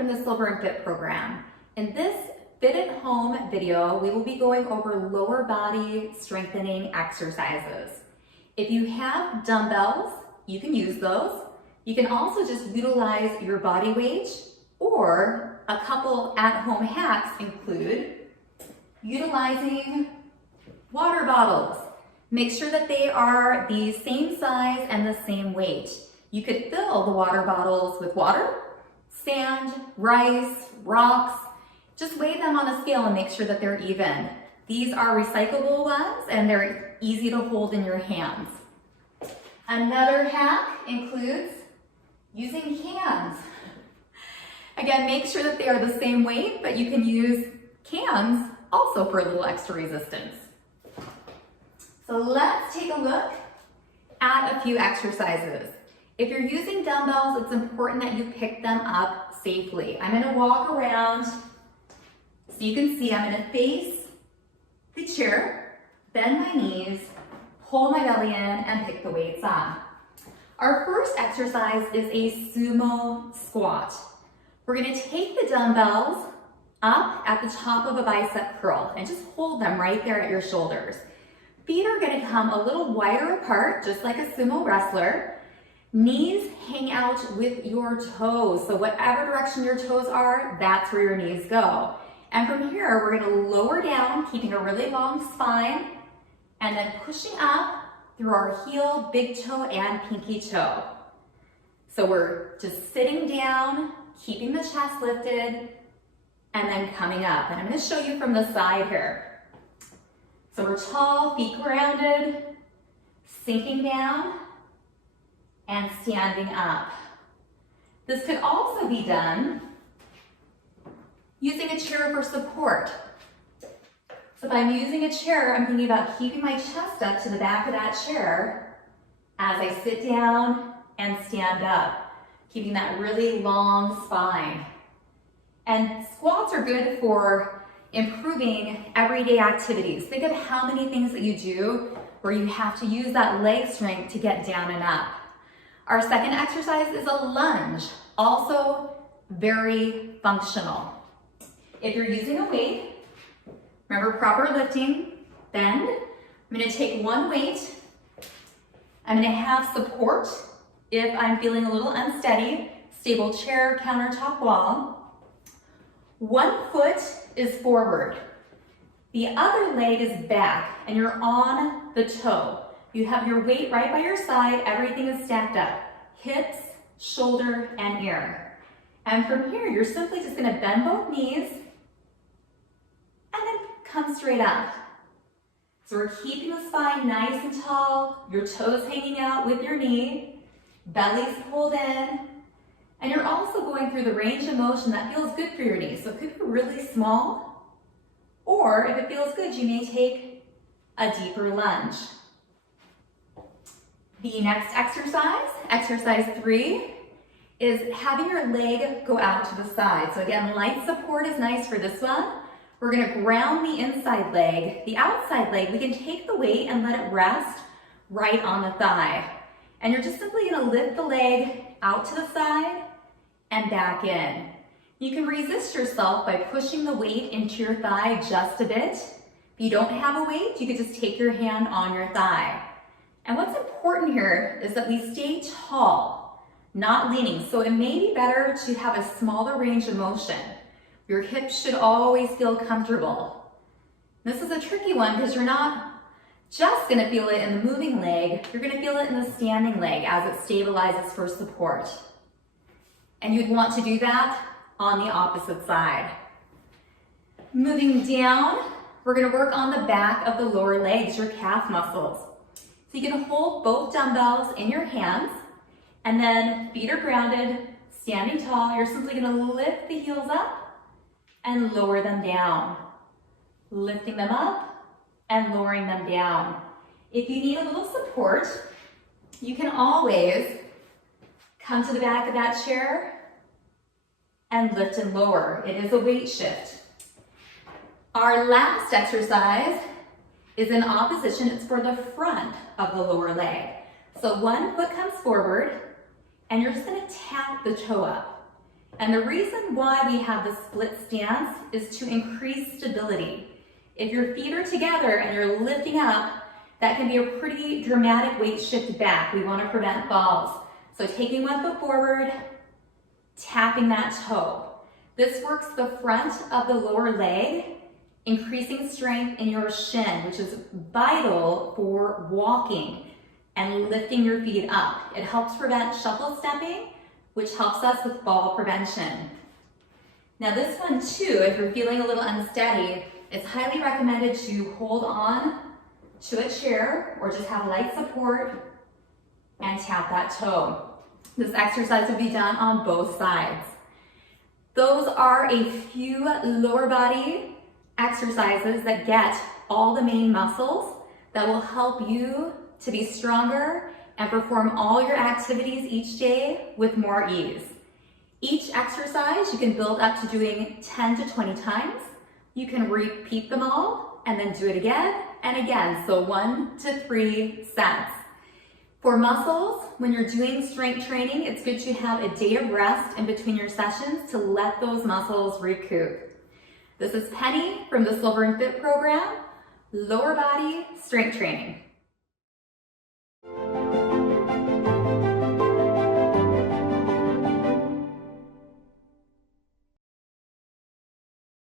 from the Silver&Fit program. In this Fit at Home video, we will be going over lower body strengthening exercises. If you have dumbbells, you can use those. You can also just utilize your body weight, or a couple at-home hacks include utilizing water bottles. Make sure that they are the same size and the same weight. You could fill the water bottles with water, sand, rice, rocks. Just weigh them on a scale and make sure that they're even. These are recyclable ones and they're easy to hold in your hands. Another hack includes using cans. Again, make sure that they are the same weight, but you can use cans also for a little extra resistance. So let's take a look at a few exercises. If you're using dumbbells, it's important that you pick them up safely. I'm gonna walk around so you can see. I'm gonna face the chair, bend my knees, hold my belly in, and pick the weights up. Our first exercise is a sumo squat. We're gonna take the dumbbells up at the top of a bicep curl and just hold them right there at your shoulders. Feet are gonna come a little wider apart, just like a sumo wrestler. Knees hang out with your toes. So whatever direction your toes are, that's where your knees go. And from here, we're gonna lower down, keeping a really long spine, and then pushing up through our heel, big toe, and pinky toe. So we're just sitting down, keeping the chest lifted, and then coming up. And I'm gonna show you from the side here. So we're tall, feet grounded, sinking down, and standing up. This could also be done using a chair for support. So if I'm using a chair, I'm thinking about keeping my chest up to the back of that chair as I sit down and stand up, keeping that really long spine. And squats are good for improving everyday activities. Think of how many things that you do where you have to use that leg strength to get down and up. Our second exercise is a lunge, also very functional. If you're using a weight, remember proper lifting, bend. I'm gonna take one weight. I'm gonna have support if I'm feeling a little unsteady, stable chair, countertop, wall. One foot is forward. The other leg is back and you're on the toe. You have your weight right by your side, everything is stacked up. Hips, shoulder, and ear. And from here, you're simply just gonna bend both knees and then come straight up. So we're keeping the spine nice and tall, your toes hanging out with your knee, belly's pulled in, and you're also going through the range of motion that feels good for your knees. So it could be really small, or if it feels good, you may take a deeper lunge. The next exercise, exercise 3, is having your leg go out to the side. So again, light support is nice for this one. We're gonna ground the inside leg. The outside leg, we can take the weight and let it rest right on the thigh. And you're just simply gonna lift the leg out to the side and back in. You can resist yourself by pushing the weight into your thigh just a bit. If you don't have a weight, you could just take your hand on your thigh. And what's important here is that we stay tall, not leaning. So it may be better to have a smaller range of motion. Your hips should always feel comfortable. This is a tricky one because you're not just gonna feel it in the moving leg, you're gonna feel it in the standing leg as it stabilizes for support. And you'd want to do that on the opposite side. Moving down, we're gonna work on the back of the lower legs, your calf muscles. So you can hold both dumbbells in your hands, and then feet are grounded, standing tall. You're simply gonna lift the heels up and lower them down. Lifting them up and lowering them down. If you need a little support, you can always come to the back of that chair and lift and lower. It is a weight shift. Our last exercise is in opposition. It's for the front of the lower leg. So one foot comes forward and you're just gonna tap the toe up. And the reason why we have the split stance is to increase stability. If your feet are together and you're lifting up, that can be a pretty dramatic weight shift back. We want to prevent falls. So taking one foot forward, tapping that toe. This works the front of the lower leg, increasing strength in your shin, which is vital for walking and lifting your feet up. It helps prevent shuffle stepping, which helps us with fall prevention. Now this one too, if you're feeling a little unsteady, it's highly recommended to hold on to a chair or just have light support and tap that toe. This exercise will be done on both sides. Those are a few lower body exercises that get all the main muscles that will help you to be stronger and perform all your activities each day with more ease. Each exercise you can build up to doing 10 to 20 times. You can repeat them all and then do it again and again. So 1 to 3 sets. For muscles, when you're doing strength training, it's good to have a day of rest in between your sessions to let those muscles recoup. This is Penny from the Silver&Fit program, lower body strength training.